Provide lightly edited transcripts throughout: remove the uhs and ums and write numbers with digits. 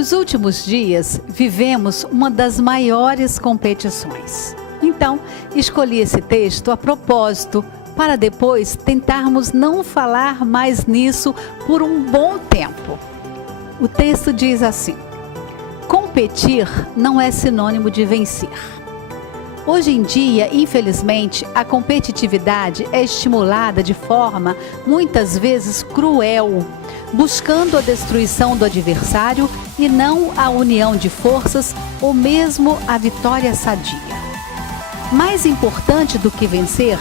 Nos últimos dias, vivemos uma das maiores competições. Então, escolhi esse texto a propósito, para depois tentarmos não falar mais nisso por um bom tempo. O texto diz assim: competir não é sinônimo de vencer. Hoje em dia, infelizmente, a competitividade é estimulada de forma muitas vezes cruel, buscando a destruição do adversário e não a união de forças ou mesmo a vitória sadia. Mais importante do que vencer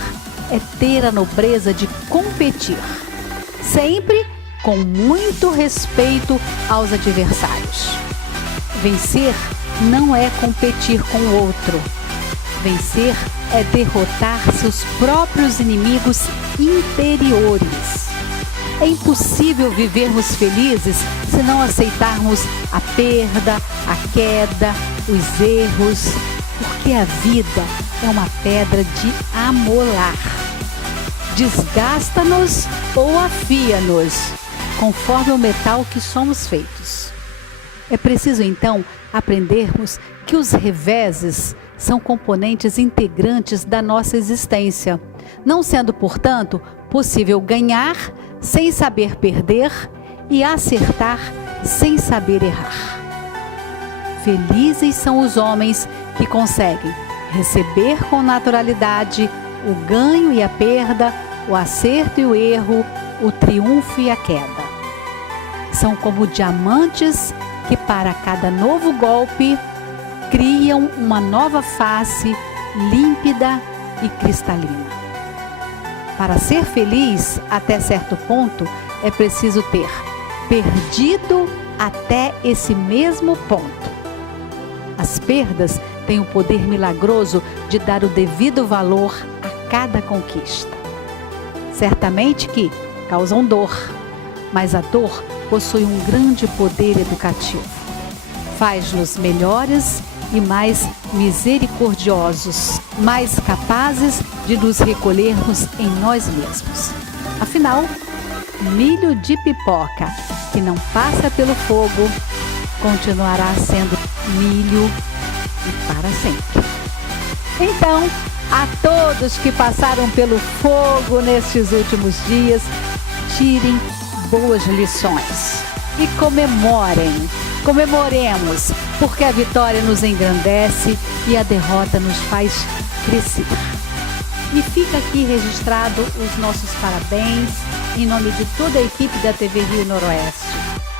é ter a nobreza de competir, sempre com muito respeito aos adversários. Vencer não é competir com o outro. Vencer é derrotar seus próprios inimigos interiores. É impossível vivermos felizes se não aceitarmos a perda, a queda, os erros, porque a vida é uma pedra de amolar. Desgasta-nos ou afia-nos, conforme o metal que somos feitos. É preciso, então, aprendermos que os reveses são componentes integrantes da nossa existência, não sendo, portanto, possível ganhar sem saber perder e acertar sem saber errar. Felizes são os homens que conseguem receber com naturalidade o ganho e a perda, o acerto e o erro, o triunfo e a queda. São como diamantes que, para cada novo golpe, criam uma nova face límpida e cristalina. Para ser feliz até certo ponto, é preciso ter perdido até esse mesmo ponto. As perdas têm o poder milagroso de dar o devido valor a cada conquista. Certamente que causam dor, mas a dor possui um grande poder educativo. Faz-nos melhores e mais misericordiosos, mais capazes de nos recolhermos em nós mesmos. Afinal, milho de pipoca que não passa pelo fogo continuará sendo milho e para sempre. Então, a todos que passaram pelo fogo nestes últimos dias, tirem boas lições e comemoremos, porque a vitória nos engrandece e a derrota nos faz crescer. E fica aqui registrado os nossos parabéns em nome de toda a equipe da TV Rio Noroeste,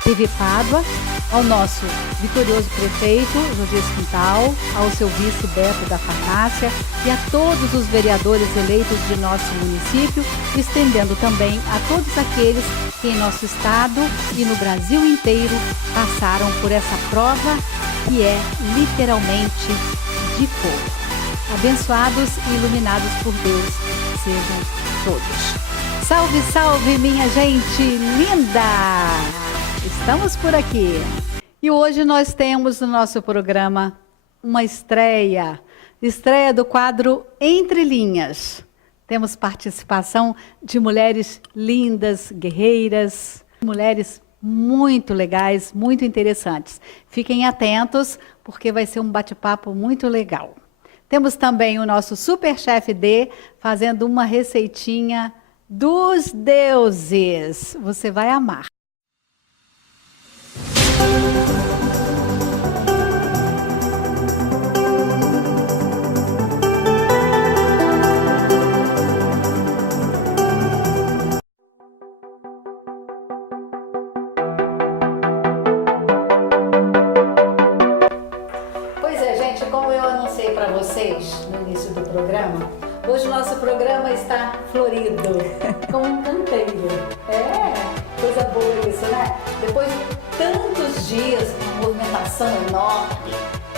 TV Pádua, ao nosso vitorioso prefeito, Josias Quintal, ao seu vice Beto da Farmácia e a todos os vereadores eleitos de nosso município, estendendo também a todos aqueles que em nosso estado e no Brasil inteiro passaram por essa prova que é literalmente de fogo. Abençoados e iluminados por Deus sejam todos. Salve, salve, minha gente linda! Estamos por aqui. E hoje nós temos no nosso programa uma estreia do quadro Entre Linhas. Temos participação de mulheres lindas, guerreiras, mulheres muito legais, muito interessantes. Fiquem atentos, porque vai ser um bate-papo muito legal. Temos também o nosso Superchef D fazendo uma receitinha dos deuses. Você vai amar. Para vocês no início do programa, hoje o nosso programa está florido, como um canteiro. É, coisa boa isso, né? Depois de tantos dias, uma movimentação enorme,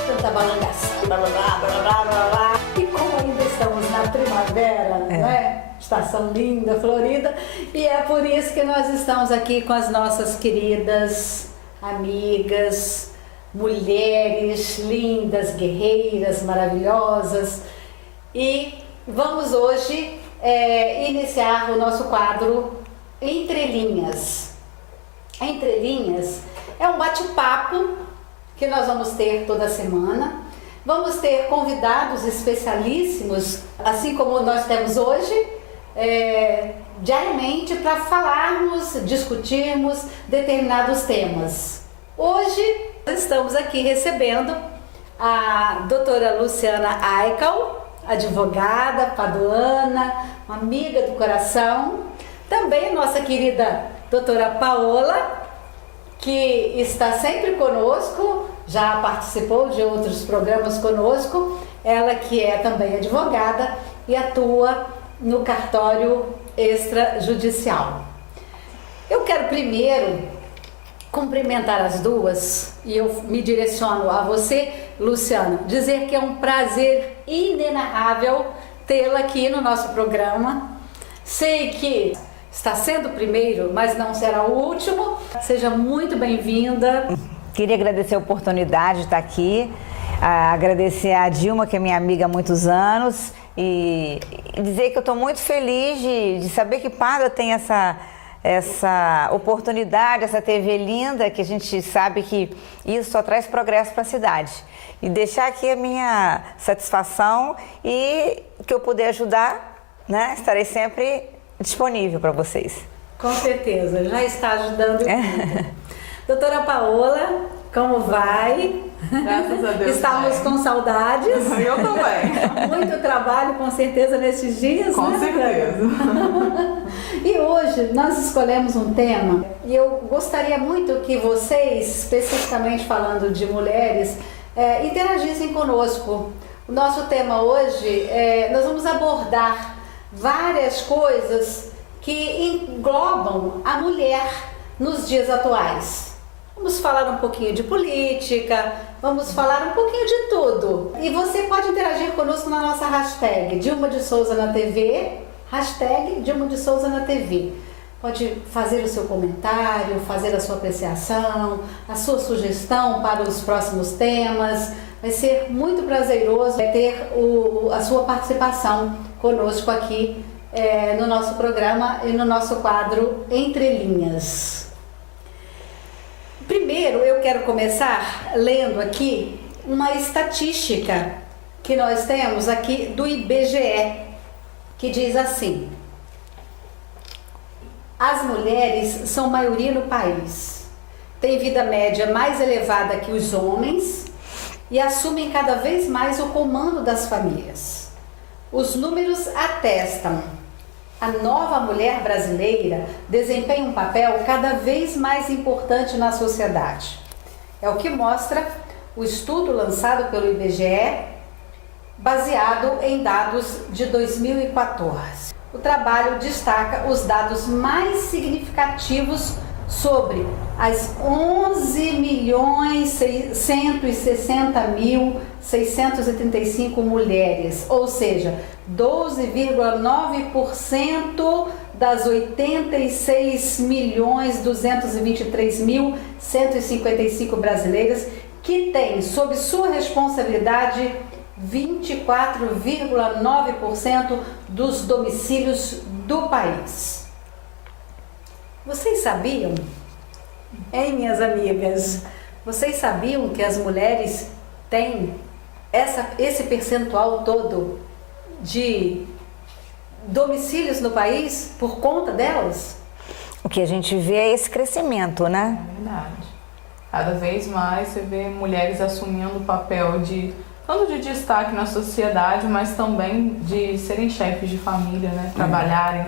tanta balangação, blá blá blá blá blá blá blá. E como ainda estamos na primavera, né? Estação linda, florida, e é por isso que nós estamos aqui com as nossas queridas amigas, mulheres lindas, guerreiras, maravilhosas. E vamos hoje iniciar o nosso quadro Entre Linhas. Entre Linhas é um bate-papo que nós vamos ter toda semana. Vamos ter convidados especialíssimos, assim como nós temos hoje, diariamente, para falarmos, discutirmos determinados temas. Hoje estamos aqui recebendo a doutora Luciana Eichel, advogada paduana, uma amiga do coração. Também a nossa querida doutora Paola, que está sempre conosco, já participou de outros programas conosco, ela que é também advogada e atua no cartório extrajudicial. Eu quero primeiro cumprimentar as duas, e eu me direciono a você, Luciana, dizer que é um prazer inenarrável tê-la aqui no nosso programa. Sei que está sendo o primeiro, mas não será o último. Seja muito bem-vinda. Queria agradecer a oportunidade de estar aqui, agradecer a Dilma, que é minha amiga há muitos anos, e dizer que eu estou muito feliz de saber que Pádua tem essa oportunidade, essa TV linda, que a gente sabe que isso só traz progresso para a cidade. E deixar aqui a minha satisfação e que eu puder ajudar, né, estarei sempre disponível para vocês. Com certeza, já está ajudando. Doutora Paola, como vai? Graças a Deus. Estamos com saudades. Eu também. Muito trabalho, com certeza, nesses dias, com né? certeza. E hoje nós escolhemos um tema e eu gostaria muito que vocês, especificamente falando de mulheres, interagissem conosco. O nosso tema hoje, nós vamos abordar várias coisas que englobam a mulher nos dias atuais. Vamos falar um pouquinho de política, vamos falar um pouquinho de tudo. E você pode interagir conosco na nossa hashtag Dilma de Souza na TV, hashtag Dilma de Souza na TV. Pode fazer o seu comentário, fazer a sua apreciação, a sua sugestão para os próximos temas. Vai ser muito prazeroso ter a sua participação conosco aqui no nosso programa e no nosso quadro Entre Linhas. Primeiro, eu quero começar lendo aqui uma estatística que nós temos aqui do IBGE, que diz assim: as mulheres são maioria no país, têm vida média mais elevada que os homens e assumem cada vez mais o comando das famílias. Os números atestam: a nova mulher brasileira desempenha um papel cada vez mais importante na sociedade. É o que mostra o estudo lançado pelo IBGE, baseado em dados de 2014. O trabalho destaca os dados mais significativos sobre as 11.160.635 mulheres, ou seja, 12,9% das 86.223.155 brasileiras que têm sob sua responsabilidade 24,9% dos domicílios do país. Vocês sabiam, hein, minhas amigas? Vocês sabiam que as mulheres têm esse percentual todo de domicílios no país por conta delas? O que a gente vê é esse crescimento, né? É verdade. Cada vez mais você vê mulheres assumindo o papel tanto de destaque na sociedade, mas também de serem chefes de família, né? Trabalharem,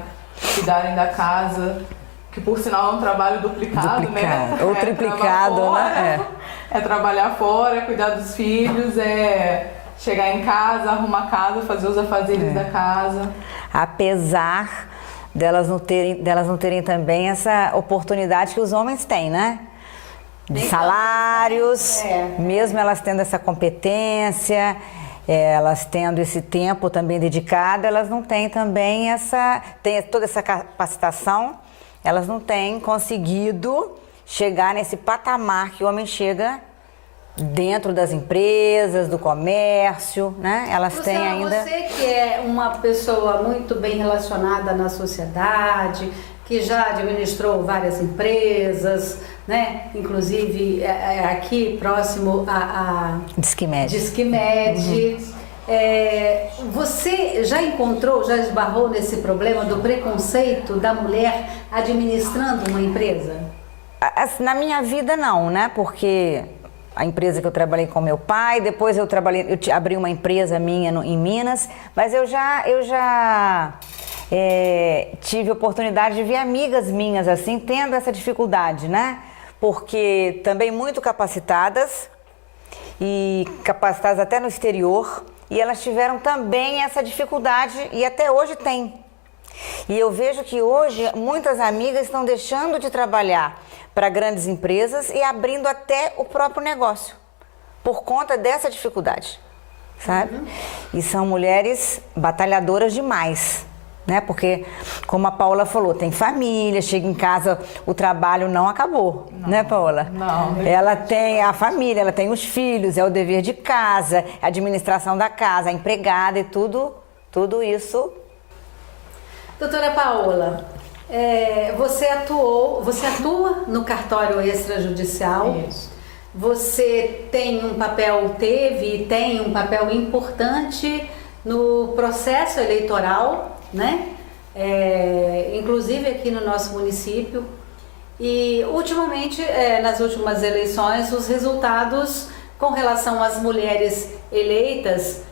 cuidarem da casa, que por sinal é um trabalho duplicado, né? Ou triplicado, fora, né? É trabalhar fora, é cuidar dos filhos, é chegar em casa, arrumar a casa, fazer os afazeres da casa. Apesar delas não terem também essa oportunidade que os homens têm, né? De salários, mesmo elas tendo essa competência, elas tendo esse tempo também dedicado, elas não têm também tem toda essa capacitação, elas não têm conseguido chegar nesse patamar que o homem chega dentro das empresas, do comércio, né? Elas têm ainda... Você que é uma pessoa muito bem relacionada na sociedade, que já administrou várias empresas, né? Inclusive aqui próximo a Disquimed. Você já encontrou, já esbarrou nesse problema do preconceito da mulher administrando uma empresa? Na minha vida não, né? Porque a empresa que eu trabalhei com meu pai, depois eu abri uma empresa minha em Minas, mas eu já tive oportunidade de ver amigas minhas assim, tendo essa dificuldade, né? Porque também muito capacitadas e capacitadas até no exterior, e elas tiveram também essa dificuldade e até hoje tem. E eu vejo que hoje muitas amigas estão deixando de trabalhar para grandes empresas e abrindo até o próprio negócio, por conta dessa dificuldade, sabe? E são mulheres batalhadoras demais, né? Porque, como a Paola falou, tem família, chega em casa, o trabalho não acabou, né, Paola? Não. Ela tem a família, ela tem os filhos, é o dever de casa, a administração da casa, a empregada e tudo isso. Doutora Paola, você atua no cartório extrajudicial. Isso. Você teve e tem um papel importante no processo eleitoral, né? Inclusive aqui no nosso município. E ultimamente, nas últimas eleições, os resultados com relação às mulheres eleitas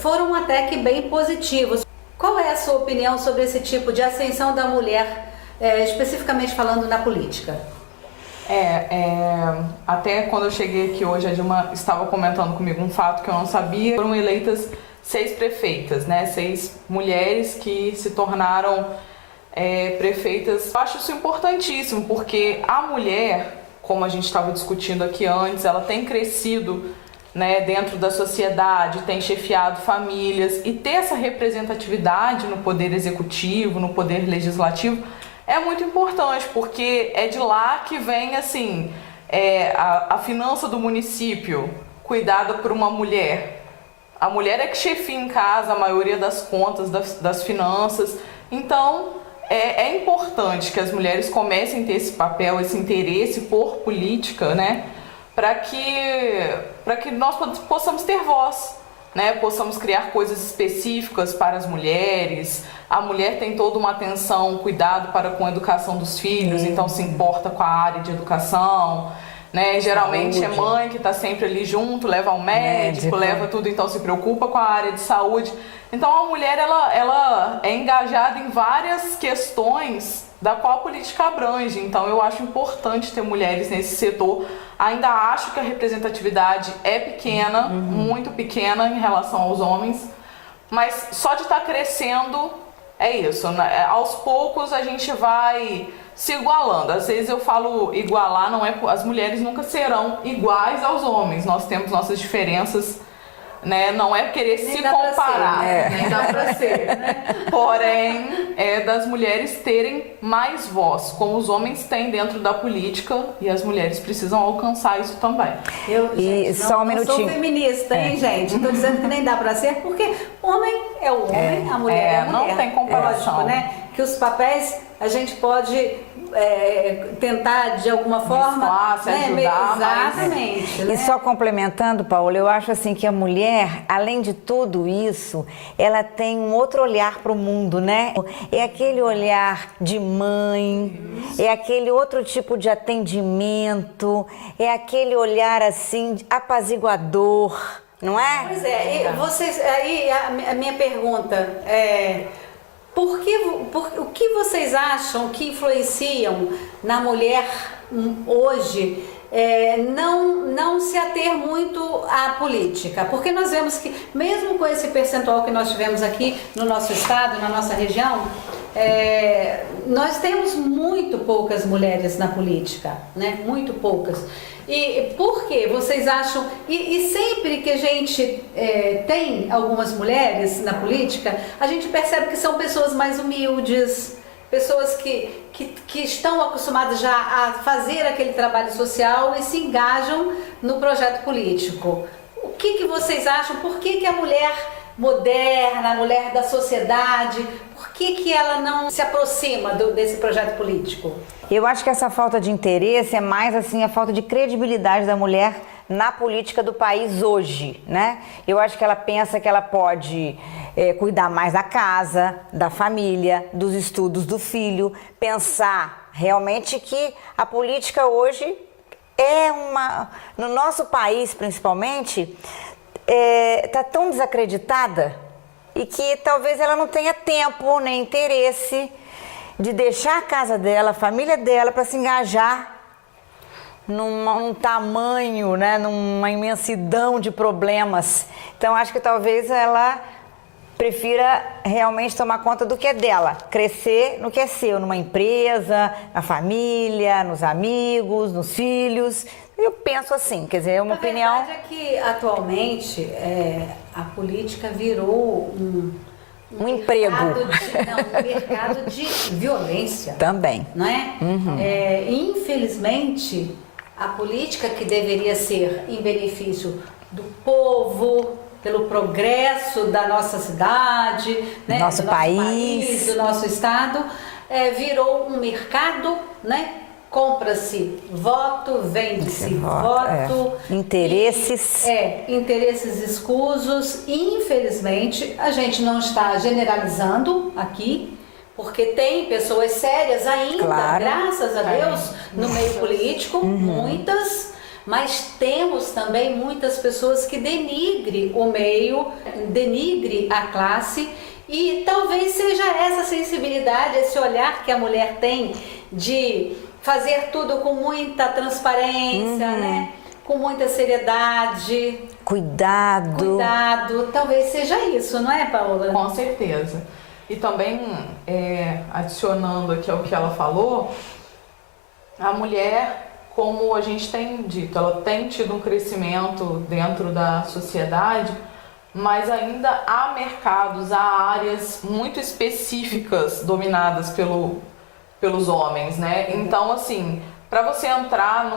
foram até que bem positivos. Qual é a sua opinião sobre esse tipo de ascensão da mulher, especificamente falando na política? Até quando eu cheguei aqui hoje, a Dilma estava comentando comigo um fato que eu não sabia. Foram eleitas 6 prefeitas, né? 6 mulheres que se tornaram prefeitas. Eu acho isso importantíssimo, porque a mulher, como a gente estava discutindo aqui antes, ela tem crescido, né, dentro da sociedade, tem chefiado famílias, e ter essa representatividade no poder executivo, no poder legislativo, é muito importante, porque é de lá que vem assim, a finança do município cuidada por uma mulher. A mulher é que chefia em casa a maioria das contas, das finanças. Então é importante que as mulheres comecem a ter esse papel, esse interesse por política, né? Para que nós possamos ter voz, né? Possamos criar coisas específicas para as mulheres. A mulher tem toda uma atenção, cuidado com a educação dos filhos, então se importa com a área de educação, né? Geralmente é mãe que está sempre ali junto, leva ao médico, leva tudo, então se preocupa com a área de saúde. Então a mulher ela é engajada em várias questões da qual a política abrange. Então eu acho importante ter mulheres nesse setor. Ainda acho que a representatividade é pequena, muito pequena em relação aos homens, mas só de estar crescendo é isso, né? Aos poucos a gente vai se igualando. Às vezes eu falo igualar, não é, as mulheres nunca serão iguais aos homens, nós temos nossas diferenças, né? Não é querer se comparar, nem dá pra ser, né? Porém, das mulheres terem mais voz, como os homens têm dentro da política, e as mulheres precisam alcançar isso também. Não sou feminista, hein, gente? Estou dizendo que nem dá pra ser, porque homem é o homem, a mulher é a mulher. Não tem comparação. Lógico, né? Que os papéis a gente pode tentar de alguma forma se ajudar, exatamente, E só complementando, Paola, eu acho assim que a mulher, além de tudo isso, ela tem um outro olhar para o mundo, né? É aquele olhar de mãe, é aquele outro tipo de atendimento, é aquele olhar assim apaziguador, não é? Pois e vocês, aí a minha pergunta é: o que vocês acham que influenciam na mulher hoje não se ater muito à política? Porque nós vemos que, mesmo com esse percentual que nós tivemos aqui no nosso estado, na nossa região, nós temos muito poucas mulheres na política, né? Muito poucas. E por que vocês acham? E sempre que a gente tem algumas mulheres na política, a gente percebe que são pessoas mais humildes, pessoas que estão acostumadas já a fazer aquele trabalho social e se engajam no projeto político. que vocês acham? Por que a mulher moderna, a mulher da sociedade, por que ela não se aproxima desse projeto político? Eu acho que essa falta de interesse é mais assim a falta de credibilidade da mulher na política do país hoje, né? Eu acho que ela pensa que ela pode cuidar mais da casa, da família, dos estudos do filho, pensar realmente que a política hoje no nosso país principalmente, está tão desacreditada e que talvez ela não tenha tempo nem interesse de deixar a casa dela, a família dela, para se engajar num tamanho, né, numa imensidão de problemas. Então, acho que talvez ela prefira realmente tomar conta do que é dela, crescer no que é seu, numa empresa, na família, nos amigos, nos filhos. Eu penso assim, quer dizer, é uma opinião... A verdade é que, atualmente, a política virou um emprego. Um mercado de violência. Também. Não é? Uhum. Infelizmente, a política que deveria ser em benefício do povo, pelo progresso da nossa cidade, né? Nosso país, do nosso estado, virou um mercado, né? Compra-se voto, vende-se voto. Interesses. Interesses escusos. Infelizmente, a gente não está generalizando aqui, porque tem pessoas sérias ainda, claro, graças a Deus, no meio político, muitas, mas temos também muitas pessoas que denigre o meio, denigre a classe, e talvez seja essa sensibilidade, esse olhar que a mulher tem de fazer tudo com muita transparência, né? Com muita seriedade. Cuidado. Talvez seja isso, não é, Paola? Com certeza. E também, adicionando aqui ao que ela falou, a mulher, como a gente tem dito, ela tem tido um crescimento dentro da sociedade, mas ainda há mercados, há áreas muito específicas dominadas pelos homens, né? Então, assim, para você entrar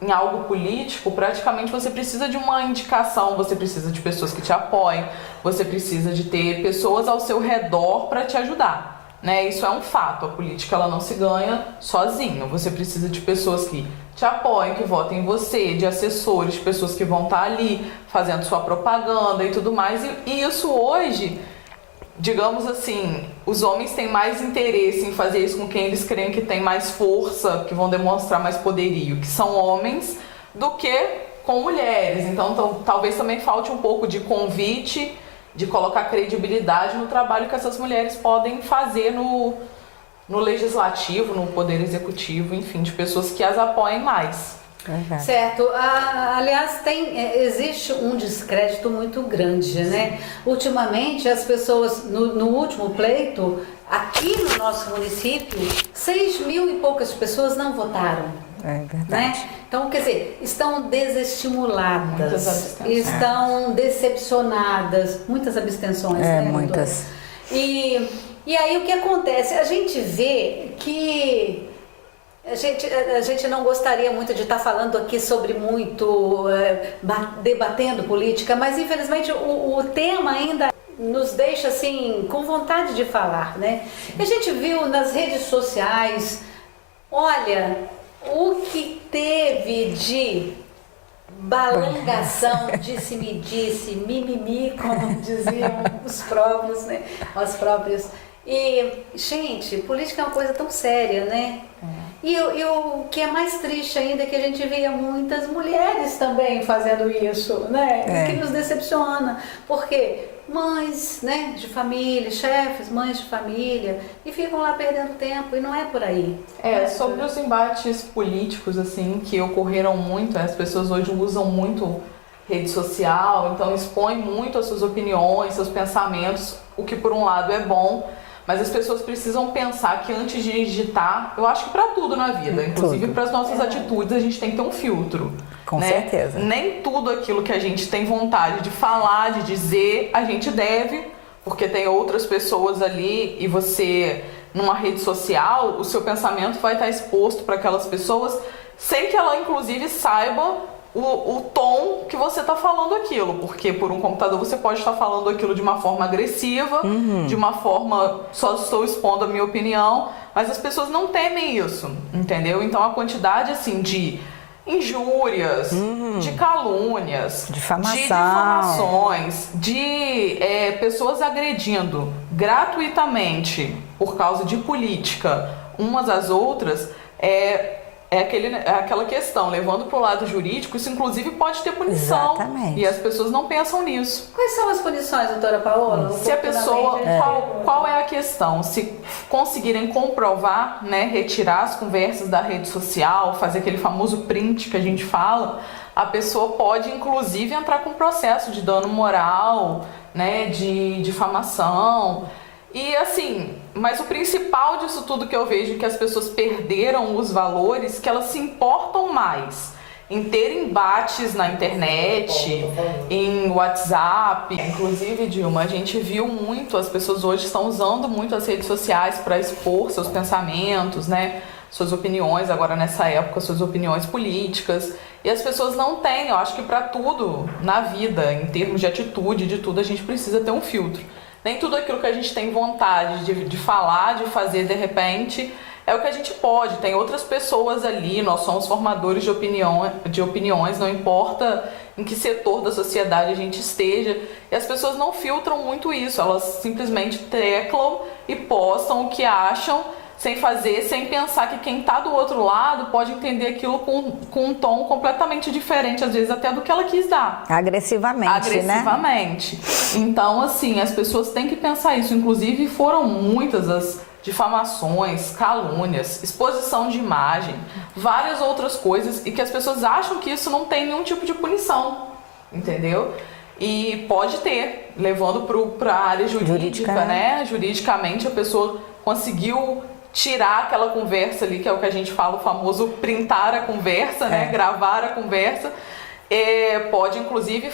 em algo político, praticamente você precisa de uma indicação, você precisa de pessoas que te apoiem, você precisa de ter pessoas ao seu redor para te ajudar, né? Isso é um fato, a política ela não se ganha sozinho, você precisa de pessoas que te apoiem, que votem em você, de assessores, de pessoas que vão estar ali fazendo sua propaganda e tudo mais, e isso hoje... Digamos assim, os homens têm mais interesse em fazer isso com quem eles creem que tem mais força, que vão demonstrar mais poderio, que são homens, do que com mulheres. Então talvez também falte um pouco de convite, de colocar credibilidade no trabalho que essas mulheres podem fazer no legislativo, no poder executivo, enfim, de pessoas que as apoiem mais. Certo. Aliás, existe um descrédito muito grande, né? Ultimamente, as pessoas, no último pleito, aqui no nosso município, 6.000 e poucas pessoas não votaram. É verdade. Né? Então, quer dizer, estão desestimuladas, estão decepcionadas, muitas abstenções, né? Muitas. E aí o que acontece? A gente vê que a gente não gostaria muito de estar falando aqui sobre debatendo política, mas infelizmente o tema ainda nos deixa assim com vontade de falar, né? A gente viu nas redes sociais, olha, o que teve de balangação, disse-me-disse, mimimi, como diziam os próprios, né? Os próprios. E, gente, política é uma coisa tão séria, né? E o que é mais triste ainda é que a gente via muitas mulheres também fazendo isso, né? Que nos decepciona, porque mães, né, de família, chefes, mães de família, e ficam lá perdendo tempo, e não é por aí. Sobre os embates políticos, assim, que ocorreram muito, as pessoas hoje usam muito rede social, então expõem muito as suas opiniões, seus pensamentos, o que por um lado é bom, mas as pessoas precisam pensar que antes de digitar, eu acho que para tudo na vida, inclusive para as nossas atitudes, a gente tem que ter um filtro. Com certeza. Nem tudo aquilo que a gente tem vontade de falar, de dizer, a gente deve, porque tem outras pessoas ali e você, numa rede social, o seu pensamento vai estar exposto para aquelas pessoas sem que ela, inclusive, saiba o tom que você está falando aquilo, porque por um computador você pode estar falando aquilo de uma forma agressiva, de uma forma, só estou expondo a minha opinião, mas as pessoas não temem isso, entendeu? Então a quantidade assim de injúrias, de calúnias, difamações, de pessoas agredindo gratuitamente por causa de política umas às outras, aquela questão, levando para o lado jurídico, isso inclusive pode ter punição. Exatamente. E as pessoas não pensam nisso. Quais são as punições, doutora Paola? Se a pessoa, qual é a questão? Se conseguirem comprovar, né, retirar as conversas da rede social, fazer aquele famoso print que a gente fala, a pessoa pode inclusive entrar com processo de dano moral, né, de difamação. E assim, mas o principal disso tudo que eu vejo é que as pessoas perderam os valores, que elas se importam mais em ter embates na internet, em WhatsApp. Inclusive, Dilma, a gente viu muito, as pessoas hoje estão usando muito as redes sociais para expor seus pensamentos, né, suas opiniões, agora nessa época, suas opiniões políticas. E as pessoas não têm, eu acho que para tudo na vida, em termos de atitude, de tudo, a gente precisa ter um filtro. Nem tudo aquilo que a gente tem vontade de falar, de fazer de repente, é o que a gente pode. Tem outras pessoas ali, nós somos formadores de opiniões, não importa em que setor da sociedade a gente esteja. E as pessoas não filtram muito isso, elas simplesmente teclam e postam o que acham, sem fazer, sem pensar que quem está do outro lado pode entender aquilo com um tom completamente diferente, às vezes até do que ela quis dar. Agressivamente, né? Então, assim, as pessoas têm que pensar isso. Inclusive, foram muitas as difamações, calúnias, exposição de imagem, várias outras coisas, e que as pessoas acham que isso não tem nenhum tipo de punição, entendeu? E pode ter, levando para a área jurídica, né? Juridicamente, a pessoa conseguiu tirar aquela conversa ali, que é o que a gente fala, o famoso printar a conversa, né? Gravar a conversa. Pode inclusive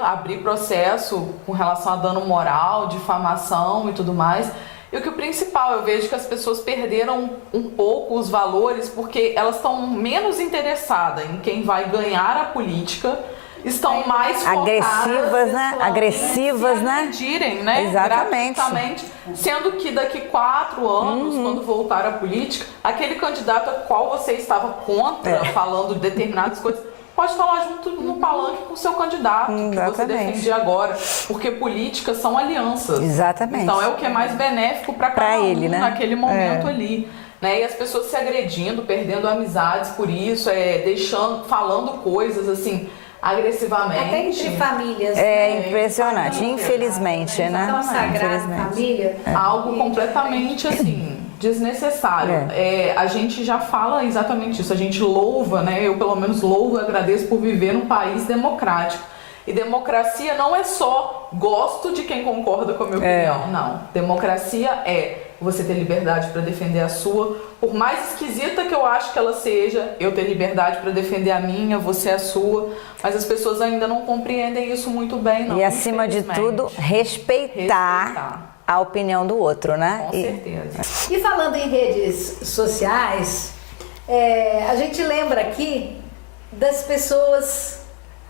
abrir processo com relação a dano moral, difamação e tudo mais. E o que o principal, eu vejo que as pessoas perderam um pouco os valores porque elas estão menos interessadas em quem vai ganhar a política, estão mais focadas, agressivas, né? Agredirem, né? Exatamente. Gratuitamente, sendo que daqui 4 anos, quando voltar à política, aquele candidato a qual você estava contra, falando de determinadas coisas, pode falar junto no palanque com o seu candidato, que você defende agora, porque políticas são alianças. Exatamente. Então é o que é mais benéfico para cada ele, né? naquele momento ali. Né? E as pessoas se agredindo, perdendo amizades por isso, falando coisas assim, agressivamente. Até entre famílias. Impressionante, infelizmente, né? Consagrar a família. Algo completamente assim, desnecessário. A gente já fala exatamente isso, a gente louva, né? Eu pelo menos louvo e agradeço por viver num país democrático. E democracia não é só gosto de quem concorda com a minha opinião, não. Democracia é você ter liberdade para defender a sua, por mais esquisita que eu acho que ela seja, eu ter liberdade para defender a minha, você a sua, mas as pessoas ainda não compreendem isso muito bem, não. E acima de tudo, respeitar a opinião do outro, né? Com certeza. E falando em redes sociais, a gente lembra aqui das pessoas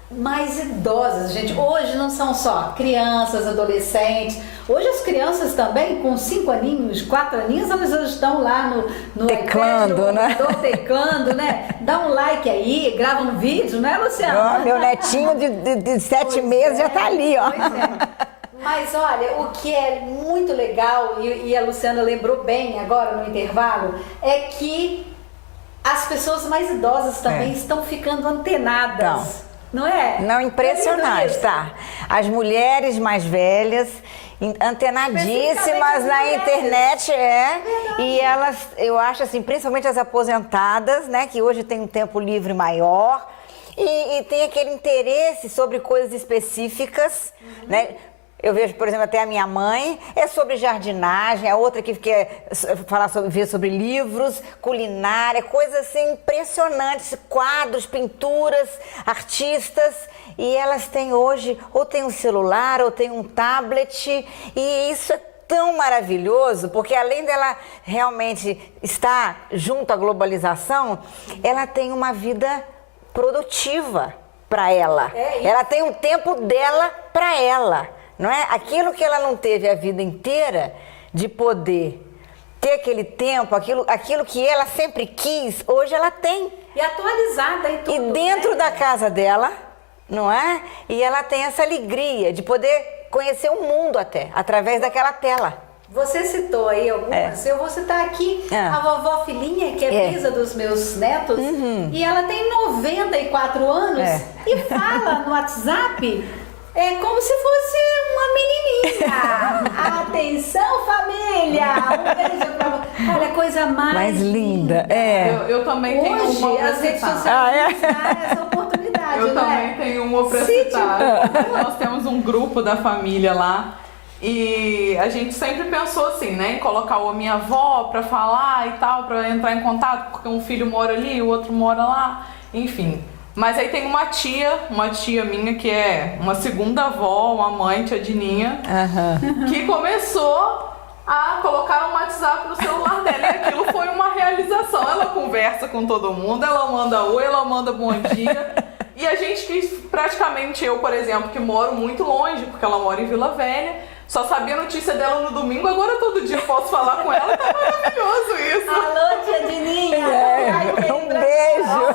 mais idosas, gente. Hoje não são só crianças, adolescentes. Hoje as crianças também, com 5 aninhos, 4 aninhos, elas estão lá no teclando, iPad, né? Teclando, né? Dá um like aí, grava um vídeo, né, Luciana? Meu netinho de 7 meses já tá ali, ó. Pois é. Mas olha, o que é muito legal, e a Luciana lembrou bem agora no intervalo, é que as pessoas mais idosas também estão ficando antenadas. Não é? Não, impressionante, tá? As mulheres mais velhas, antenadíssimas na internet, e elas, eu acho assim, principalmente as aposentadas, né, que hoje tem um tempo livre maior, e tem aquele interesse sobre coisas específicas, né? Eu vejo, por exemplo, até a minha mãe, é sobre jardinagem, a outra que quer falar sobre livros, culinária, coisas assim impressionantes, quadros, pinturas, artistas, e elas têm hoje, ou tem um celular, ou tem um tablet, e isso é tão maravilhoso, porque além dela realmente estar junto à globalização, ela tem uma vida produtiva para ela. Ela tem um tempo dela para ela, não é? Aquilo que ela não teve a vida inteira de poder ter aquele tempo, aquilo que ela sempre quis, hoje ela tem. E atualizada e tudo. E dentro da casa dela, não é? E ela tem essa alegria de poder conhecer o mundo até, através daquela tela. Você citou aí algumas, eu vou citar aqui a vovó Filhinha, que é bisa dos meus netos, e ela tem 94 anos e fala no WhatsApp como se fosse uma menininha. Atenção, família! Um beijo pra você. Olha, coisa mais linda. Eu também tenho hoje, uma pra as redes citar. sociais nos dão essa oportunidade, Eu né? também tenho uma pra citar. Nós temos um grupo da família lá. E a gente sempre pensou assim, né, em colocar a minha avó pra falar e tal, pra entrar em contato, porque um filho mora ali, o outro mora lá, enfim. Mas aí tem uma tia minha que é uma segunda avó, uma mãe, tia Dininha, que começou a colocar um WhatsApp no celular dela e aquilo foi uma realização. Ela conversa com todo mundo, ela manda oi, ela manda bom dia. E a gente que praticamente, eu, por exemplo, que moro muito longe, porque ela mora em Vila Velha, só sabia a notícia dela no domingo, agora todo dia eu posso falar com ela, tá maravilhoso isso. Alô, tia Dininha! Um beijo!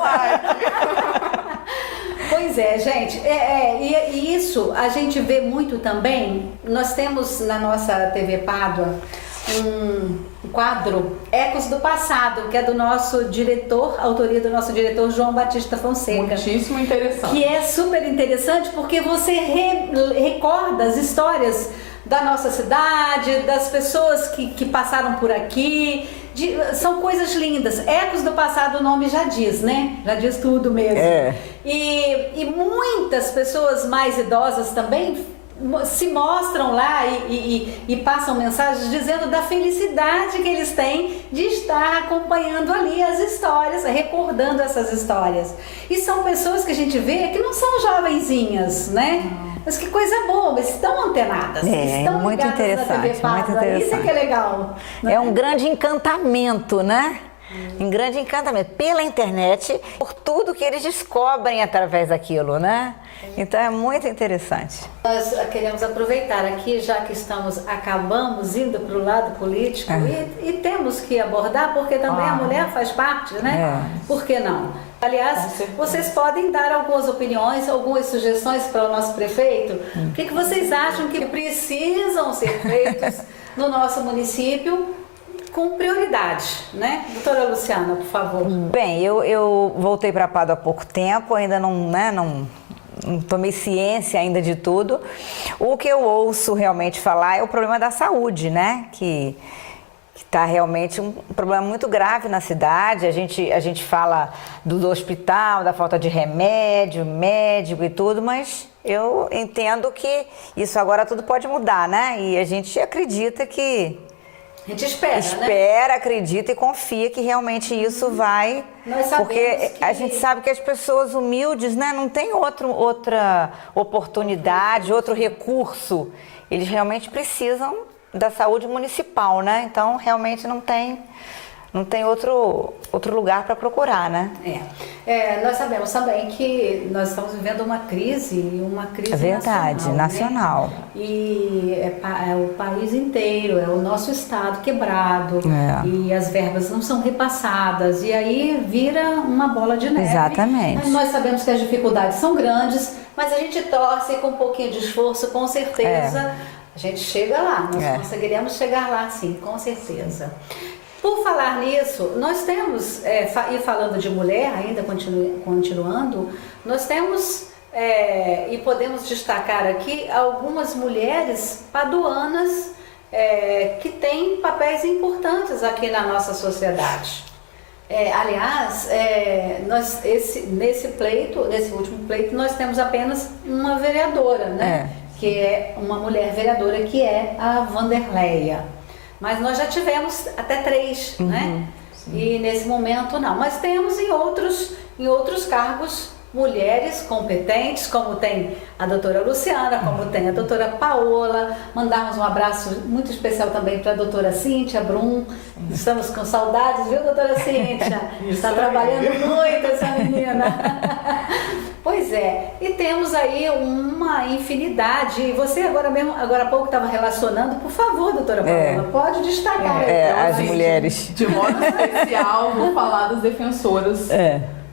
Pois é, gente, e isso a gente vê muito também. Nós temos na nossa TV Pádua um quadro Ecos do Passado, que é do nosso diretor, autoria do nosso diretor João Batista Fonseca. Muitíssimo interessante. Que é super interessante porque você recorda as histórias da nossa cidade, das pessoas que passaram por aqui. São coisas lindas. Ecos do Passado, o nome já diz, né? Já diz tudo mesmo. E muitas pessoas mais idosas também se mostram lá e passam mensagens dizendo da felicidade que eles têm de estar acompanhando ali as histórias, recordando essas histórias. E são pessoas que a gente vê que não são jovenzinhas, né? Mas que coisa boa, mas estão antenadas, estão muito interessante, na TV Pádua. muito interessante. Isso é que é legal. Né? É um grande encantamento, né? Um grande encantamento pela internet, por tudo que eles descobrem através daquilo, né? Então é muito interessante. Nós queremos aproveitar aqui, já que acabamos indo para o lado político e temos que abordar, porque também a mulher faz parte, né? Por que não? Aliás, vocês podem dar algumas opiniões, algumas sugestões para o nosso prefeito. O que vocês acham que precisam ser feitos no nosso município com prioridade, né? Doutora Luciana, por favor. Bem, eu voltei para Pádua há pouco tempo, ainda não tomei ciência ainda de tudo. O que eu ouço realmente falar é o problema da saúde, né? Que está realmente um problema muito grave na cidade. A gente fala do hospital, da falta de remédio, médico e tudo, mas eu entendo que isso agora tudo pode mudar, né? E a gente acredita que... A gente espera, né? Acredita e confia que realmente isso vai... Porque a gente sabe que as pessoas humildes, né, não tem outra oportunidade, outro recurso. Eles realmente precisam da saúde municipal, né? Então, realmente não tem outro lugar para procurar, né? Nós sabemos também que nós estamos vivendo uma crise nacional. Né? E é o país inteiro, é o nosso estado quebrado, e as verbas não são repassadas, e aí vira uma bola de neve. Exatamente. Nós sabemos que as dificuldades são grandes, mas a gente torce com um pouquinho de esforço, com certeza a gente chega lá, nós conseguiremos chegar lá sim, com certeza. Por falar nisso, nós temos, e falando de mulher, ainda continuando, nós temos e podemos destacar aqui algumas mulheres paduanas que têm papéis importantes aqui na nossa sociedade. Aliás, nesse último pleito, nós temos apenas uma vereadora, né? Que é uma mulher vereadora, que é a Vanderleia. Mas nós já tivemos até 3, né? Sim. E nesse momento não. Mas temos em outros cargos mulheres competentes, como tem a doutora Luciana, como tem a doutora Paola. Mandarmos um abraço muito especial também para a doutora Cíntia Brum. Estamos com saudades, viu, doutora Cíntia? Está trabalhando muito essa menina. Pois é, e temos aí uma infinidade. E você agora há pouco estava relacionando, por favor, doutora Paola, pode destacar as mulheres. De modo especial, vou falar das defensoras.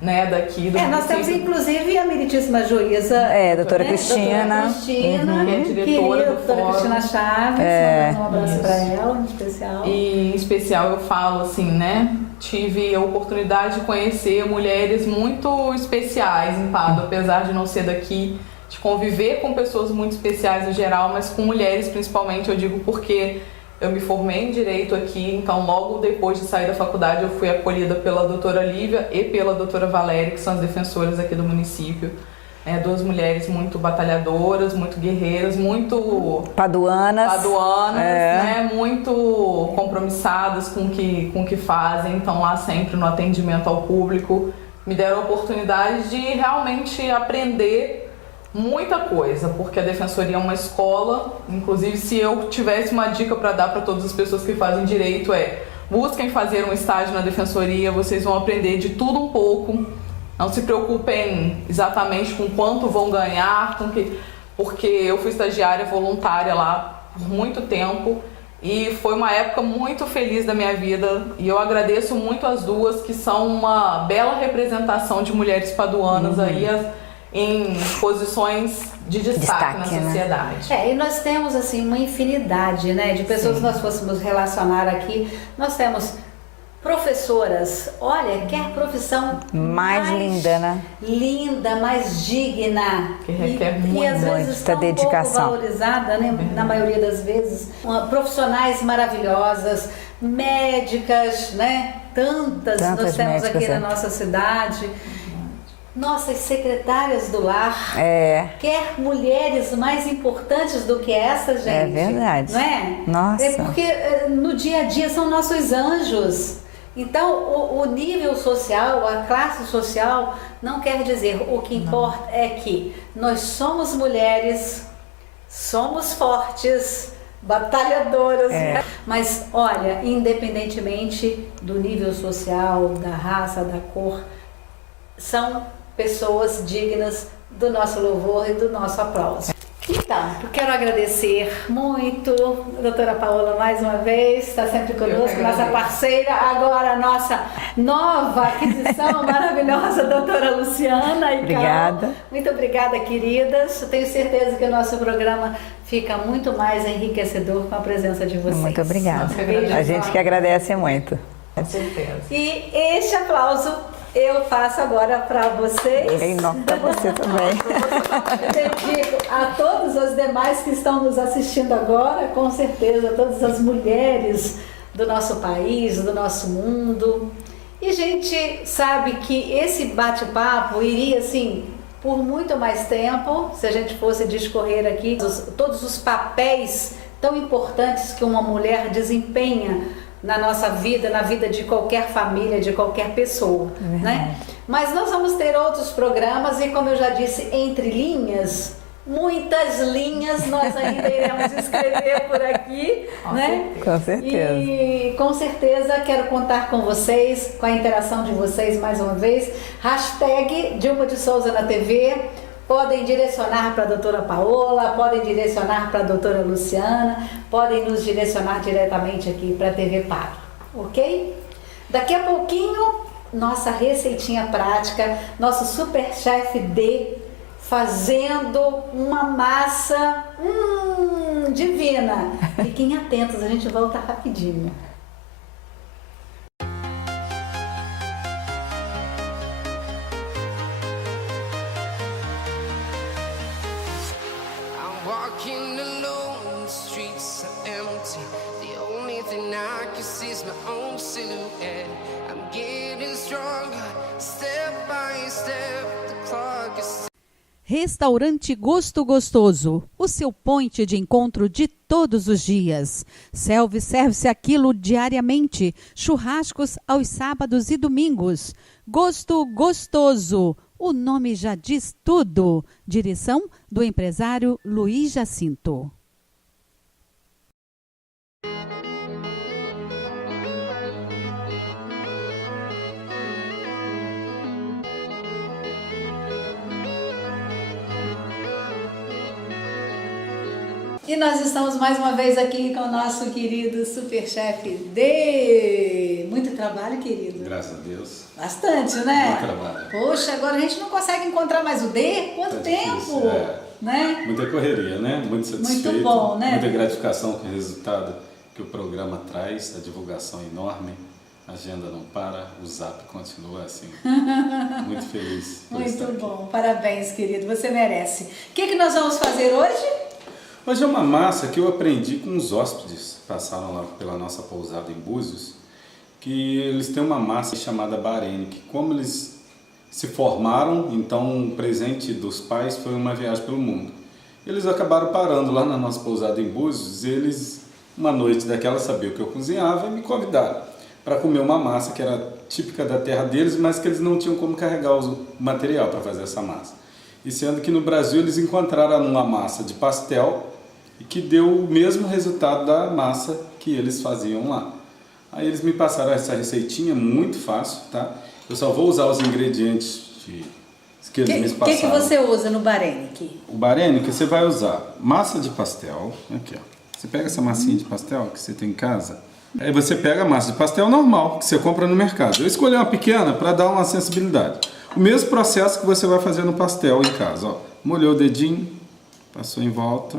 Né, daqui do nós temos inclusive a meritíssima juíza, doutora Cristina, que é diretora do doutora fórum. Cristina Chaves, um abraço para ela, em especial. E em especial eu falo assim, né, tive a oportunidade de conhecer mulheres muito especiais em Pádua, apesar de não ser daqui, de conviver com pessoas muito especiais no geral, mas com mulheres principalmente, eu digo porque eu me formei em Direito aqui, então logo depois de sair da faculdade eu fui acolhida pela doutora Lívia e pela doutora Valéria, que são as defensoras aqui do município. Duas mulheres muito batalhadoras, muito guerreiras, muito paduanas, né? Muito compromissadas com o que fazem, estão lá sempre no atendimento ao público. Me deram a oportunidade de realmente aprender muita coisa, porque a Defensoria é uma escola. Inclusive, se eu tivesse uma dica para dar para todas as pessoas que fazem direito, busquem fazer um estágio na Defensoria, vocês vão aprender de tudo um pouco. Não se preocupem exatamente com quanto vão ganhar, porque eu fui estagiária voluntária lá por muito tempo e foi uma época muito feliz da minha vida, e eu agradeço muito as duas, que são uma bela representação de mulheres paduanas aí em posições de destaque na sociedade. E nós temos assim uma infinidade, né, de pessoas que nós fôssemos relacionar aqui. Nós temos professoras, olha, quer profissão mais linda, né? Linda, mais digna, que requer e às vezes está um dedicação, pouco valorizada, né? Na maioria das vezes. Profissionais maravilhosas, médicas, né? Tantas nós temos aqui na nossa cidade. Nossas secretárias do lar, quer mulheres mais importantes do que essa, gente? É verdade. Não é? Nossa. Porque no dia a dia são nossos anjos. Então, o nível social, a classe social, não quer dizer. O que importa é que nós somos mulheres, somos fortes, batalhadoras, mas olha, independentemente do nível social, da raça, da cor, são pessoas dignas do nosso louvor e do nosso aplauso. Então, eu quero agradecer muito a doutora Paola mais uma vez, está sempre conosco, nossa parceira, agora a nossa nova aquisição maravilhosa, doutora Luciana. Obrigada. Muito obrigada, queridas. Eu tenho certeza que o nosso programa fica muito mais enriquecedor com a presença de vocês. Muito obrigada. A gente que agradece muito. Com certeza. E este aplauso eu faço agora para vocês. Em nome para você também. Dedico a todos os demais que estão nos assistindo agora, com certeza, todas as mulheres do nosso país, do nosso mundo. E a gente sabe que esse bate-papo iria, assim, por muito mais tempo, se a gente fosse discorrer aqui todos os papéis tão importantes que uma mulher desempenha na nossa vida, na vida de qualquer família, de qualquer pessoa, né? Mas nós vamos ter outros programas e, como eu já disse, entre linhas, muitas linhas nós ainda iremos escrever por aqui, né? Com certeza. E com certeza quero contar com vocês, com a interação de vocês mais uma vez. Hashtag Dilma de Souza na TV. Podem direcionar para a doutora Paola, podem direcionar para a doutora Luciana, podem nos direcionar diretamente aqui para a TV Pádua, ok? Daqui a pouquinho, nossa receitinha prática, nosso Superchef D fazendo uma massa divina. Fiquem atentos, a gente volta rapidinho. Walking alone, the streets are empty. The only thing I can see is my own silhouette. I'm getting stronger, step by step. The clock is... Restaurante Gosto Gostoso, o seu ponto de encontro de todos os dias. Self-service aquilo diariamente, churrascos aos sábados e domingos. Gosto Gostoso, O nome já diz tudo. Direção do empresário Luiz Jacinto. E nós estamos mais uma vez aqui com o nosso querido Superchef D. Muito trabalho, querido. Graças a Deus. Bastante, né? Muito trabalho. Poxa, agora a gente não consegue encontrar mais o D? Quanto Tá tempo? difícil, Né? Muita correria, né? Muito satisfeito. Muito bom, né? Muita gratificação com o resultado que o programa traz, a divulgação enorme, a agenda não para, o Zap continua assim. Muito feliz por estar Muito aqui. bom. Parabéns, querido. Você merece. O que nós vamos fazer hoje? Hoje é uma massa que eu aprendi com os hóspedes, passaram lá pela nossa pousada em Búzios, que eles têm uma massa chamada Bahrein, que como eles se formaram, então o presente dos pais foi uma viagem pelo mundo. Eles acabaram parando lá na nossa pousada em Búzios, e eles, uma noite daquela, sabiam que eu cozinhava e me convidaram para comer uma massa que era típica da terra deles, mas que eles não tinham como carregar o material para fazer essa massa. E sendo que no Brasil eles encontraram uma massa de pastel e que deu o mesmo resultado da massa que eles faziam lá. Aí eles me passaram essa receitinha, muito fácil, tá? Eu só vou usar os ingredientes que eles me passaram. O que você usa no Bahrein aqui? O Bahrein que você vai usar massa de pastel, aqui ó. Você pega essa massinha de pastel que você tem em casa, aí você pega a massa de pastel normal que você compra no mercado. Eu escolhi uma pequena para dar uma sensibilidade. O mesmo processo que você vai fazer no pastel em casa, ó. Molhou o dedinho, passou em volta.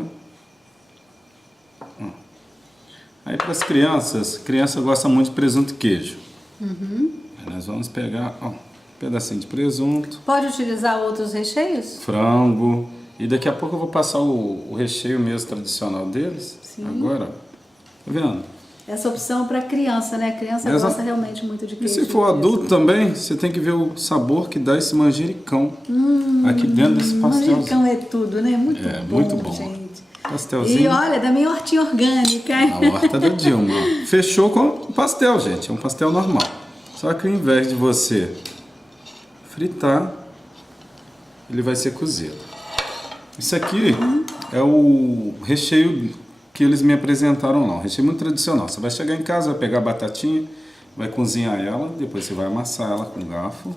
Aí para as crianças, criança gosta muito de presunto e queijo. Aí nós vamos pegar ó, um pedacinho de presunto. Pode utilizar outros recheios? Frango. E daqui a pouco eu vou passar o recheio mesmo tradicional deles. Sim. Agora, tá vendo? Essa opção para criança, né? Criança gosta realmente muito de E queijo. se for adulto também, você tem que ver o sabor que dá esse manjericão aqui dentro desse pastelzinho. Manjericão é tudo, né? Muito bom. Gente. Pastelzinho. E olha, da minha hortinha orgânica. A horta da Dilma. Fechou com o pastel, gente. É um pastel normal. Só que ao invés de você fritar, ele vai ser cozido. Isso aqui é o recheio que eles me apresentaram lá. Um recheio muito tradicional. Você vai chegar em casa, vai pegar a batatinha, vai cozinhar ela, depois você vai amassar ela com garfo.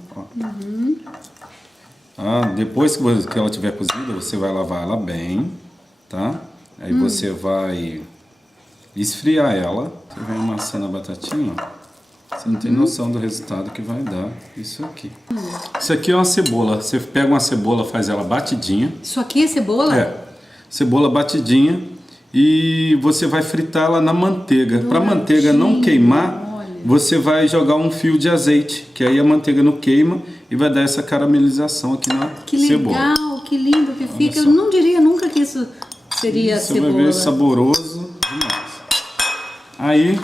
Ó. Depois que ela estiver cozida, você vai lavar ela bem. Tá? Aí você vai esfriar ela, você vai amassando a batatinha, ó. Você não tem noção do resultado que vai dar isso aqui. Isso aqui é uma cebola, você pega uma cebola, faz ela batidinha. Isso aqui é cebola? É, cebola batidinha e você vai fritar ela na manteiga. Para a manteiga não queimar, olha. você vai jogar um fio de azeite, que aí a manteiga não queima e vai dar essa caramelização aqui na Que cebola. legal, que lindo que fica. só. Eu não diria nunca que isso seria Você cebola. vai ver saboroso demais. Aí,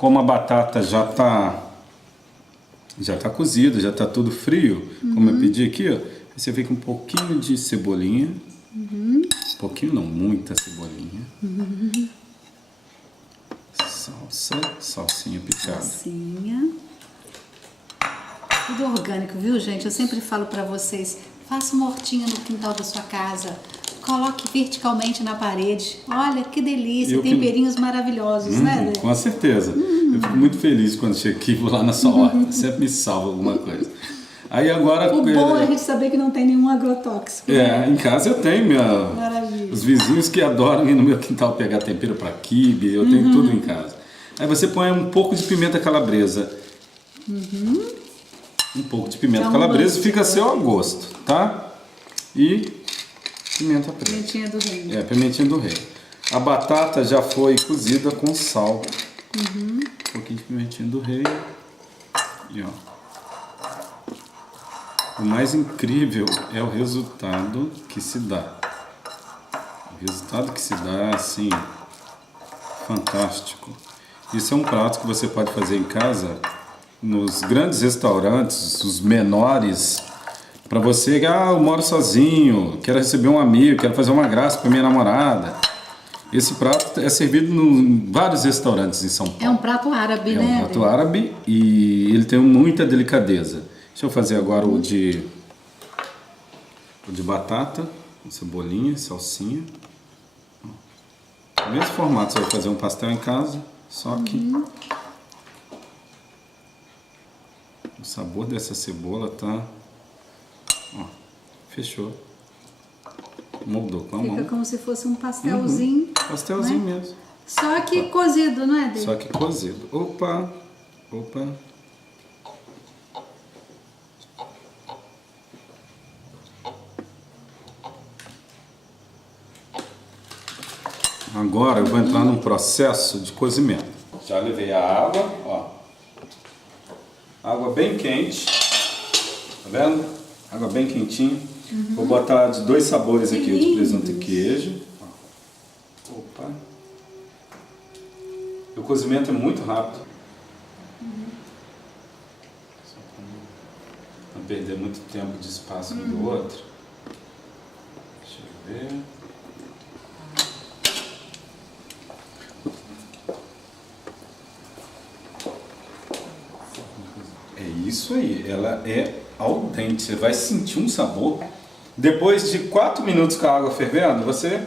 como a batata já tá cozida, já tá tudo frio, como eu pedi aqui, ó, aí você vem com um pouquinho de cebolinha. Pouquinho não, muita cebolinha. Salsinha picada. Salsinha. Tudo orgânico, viu, gente? Eu sempre falo pra vocês, faça uma hortinha no quintal da sua casa. Coloque verticalmente na parede. Olha que delícia, temperinhos maravilhosos, né? Com certeza. Eu fico muito feliz quando chego aqui, vou lá na sua horta. Sempre me salva alguma coisa. Aí agora... O bom é a gente saber que não tem nenhum agrotóxico. Em casa eu tenho Maravilha. os vizinhos que adoram ir no meu quintal pegar tempero para quibe, eu tenho tudo em casa. Aí você põe um pouco de pimenta calabresa. Um pouco de pimenta calabresa, fica a seu gosto, tá? E pimenta preta. Pimentinha do reino. Pimentinha do rei. A batata já foi cozida com sal. Um pouquinho de pimentinha do rei. E ó. O mais incrível é o resultado que se dá. O resultado que se dá é assim, fantástico. Isso é um prato que você pode fazer em casa, nos grandes restaurantes, os menores, para você, eu moro sozinho, quero receber um amigo, quero fazer uma graça para minha namorada. Esse prato é servido em vários restaurantes em São Paulo. É um prato árabe, né? É um prato árabe e ele tem muita delicadeza. Deixa eu fazer agora o de o de batata, com cebolinha, salsinha. No mesmo formato, você vai fazer um pastel em casa, só que o sabor dessa cebola tá... Ó, fechou. Moldou com a mão. Fica como se fosse um pastelzinho. Pastelzinho né? mesmo. Só que cozido, não é, Dê? Só que cozido. Opa! Agora eu vou entrar num processo de cozimento. Já levei a água, ó. Água bem quente. Tá vendo? Água bem quentinha. Vou botar de 2 sabores aqui, de presunto e queijo. Opa! O cozimento é muito rápido. Só para não perder muito tempo de espaço um do outro. Deixa eu ver. É isso aí, ela é al dente. Você vai sentir um sabor. Depois de 4 minutos com a água fervendo, você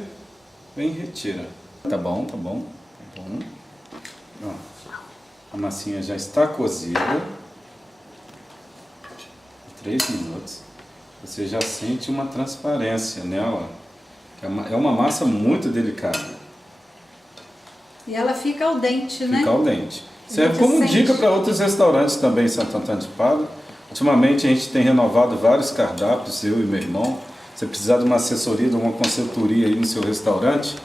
vem e retira. Tá bom, tá bom, tá bom. Ó, a massinha já está cozida. 3 minutos. Você já sente uma transparência nela. É uma massa muito delicada. E ela fica al dente, né? Fica al dente. Serve como dica para outros restaurantes também em Santo Antônio de Pádua. Ultimamente a gente tem renovado vários cardápios, eu e meu irmão. Se você precisar de uma assessoria, de uma consultoria aí no seu restaurante,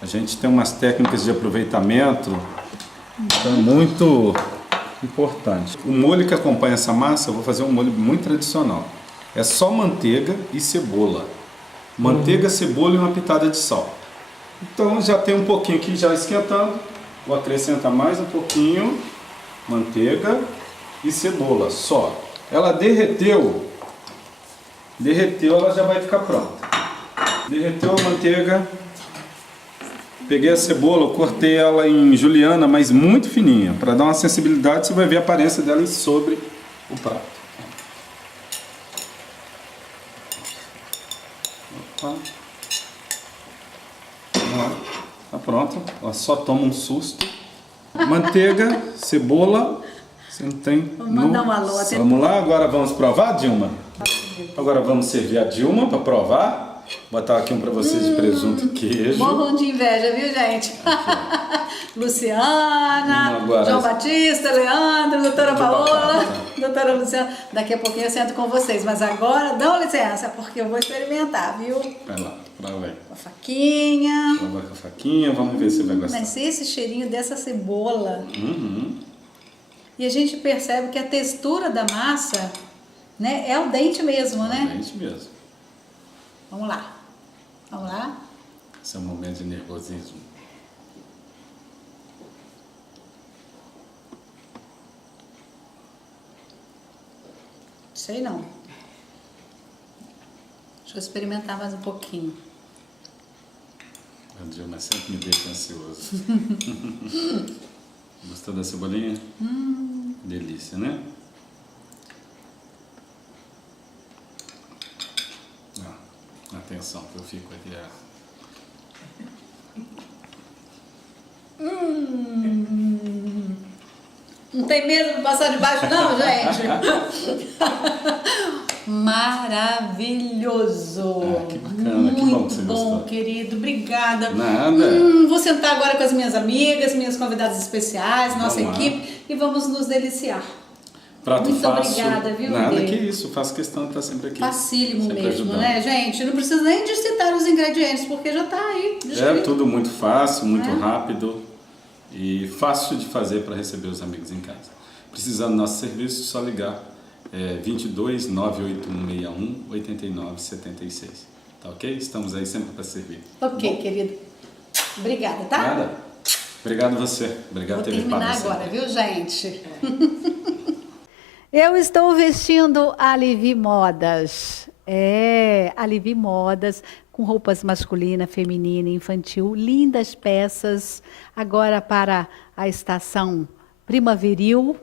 a gente tem umas técnicas de aproveitamento muito importante. O molho que acompanha essa massa, eu vou fazer um molho muito tradicional. É só manteiga e cebola. Manteiga, cebola e uma pitada de sal. Então já tem um pouquinho aqui já esquentando. Vou acrescentar mais um pouquinho, manteiga e cebola, só. Ela derreteu, ela já vai ficar pronta. Derreteu a manteiga, peguei a cebola, cortei ela em juliana, mas muito fininha, para dar uma sensibilidade. Você vai ver a aparência dela sobre o prato. Opa. Tá pronto, ela só toma um susto. Manteiga, cebola, você não tem. Vamos mandar um alô. Vamos lá, agora vamos provar, Dilma? Agora vamos servir a Dilma para provar. Botar aqui um para vocês de presunto e queijo. Morram de inveja, viu, gente? Luciana, agora... João Batista, Leandro, doutora Paola, batata. doutora Luciana. Daqui a pouquinho eu sento com vocês, mas agora dão licença, porque eu vou experimentar, viu? Vai lá, prova aí. Com a faquinha. Prova com a faquinha, vamos ver se vai gostar. Mas esse cheirinho dessa cebola. Uhum. E a gente percebe que a textura da massa, né, é al dente mesmo, né? É isso mesmo. Vamos lá. Vamos lá? Esse é um momento de nervosismo. Sei não. Deixa eu experimentar mais um pouquinho. A Dilma sempre me deixa ansioso. Gostou da cebolinha? Delícia, né? Atenção, que eu fico aqui. Não tem medo de passar debaixo não, gente? Maravilhoso! Que bacana, que bom que você gostou. Muito bom, querido, obrigada. Nada. Vou sentar agora com as minhas amigas, minhas convidadas especiais, nossa Vamos lá. equipe, e vamos nos deliciar. Prato Muito fácil. obrigada, viu, Nada Dê? que isso, faço questão de estar sempre aqui. Facílimo sempre mesmo, ajudando. né, gente? Não precisa nem de citar os ingredientes, porque já tá aí. É tudo muito fácil, muito É. rápido e fácil de fazer para receber os amigos em casa. Precisando do nosso serviço, só ligar 22 98161 8976. Tá ok? Estamos aí sempre para servir. Ok, querido. Obrigada, tá? Nada. Obrigado a você. Obrigado Vou por ter me terminar pago agora, sempre. viu, gente? Eu estou vestindo a Livi Modas. A Livi Modas, com roupas masculina, feminina, infantil, lindas peças. Agora para a estação primaveril,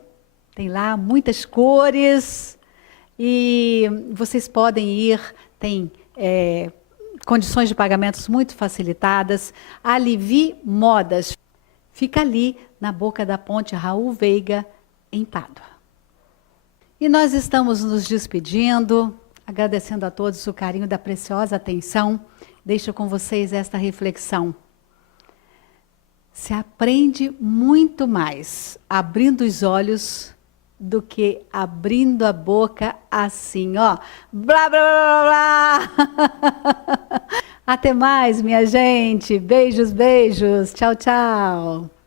tem lá muitas cores. E vocês podem ir, tem condições de pagamentos muito facilitadas. A Livi Modas fica ali na boca da ponte Raul Veiga, em Pádua. E nós estamos nos despedindo, agradecendo a todos o carinho da preciosa atenção. Deixo com vocês esta reflexão. Se aprende muito mais abrindo os olhos do que abrindo a boca assim, ó. Blá, blá, blá, blá, blá. Até mais, minha gente. Beijos, beijos. Tchau, tchau.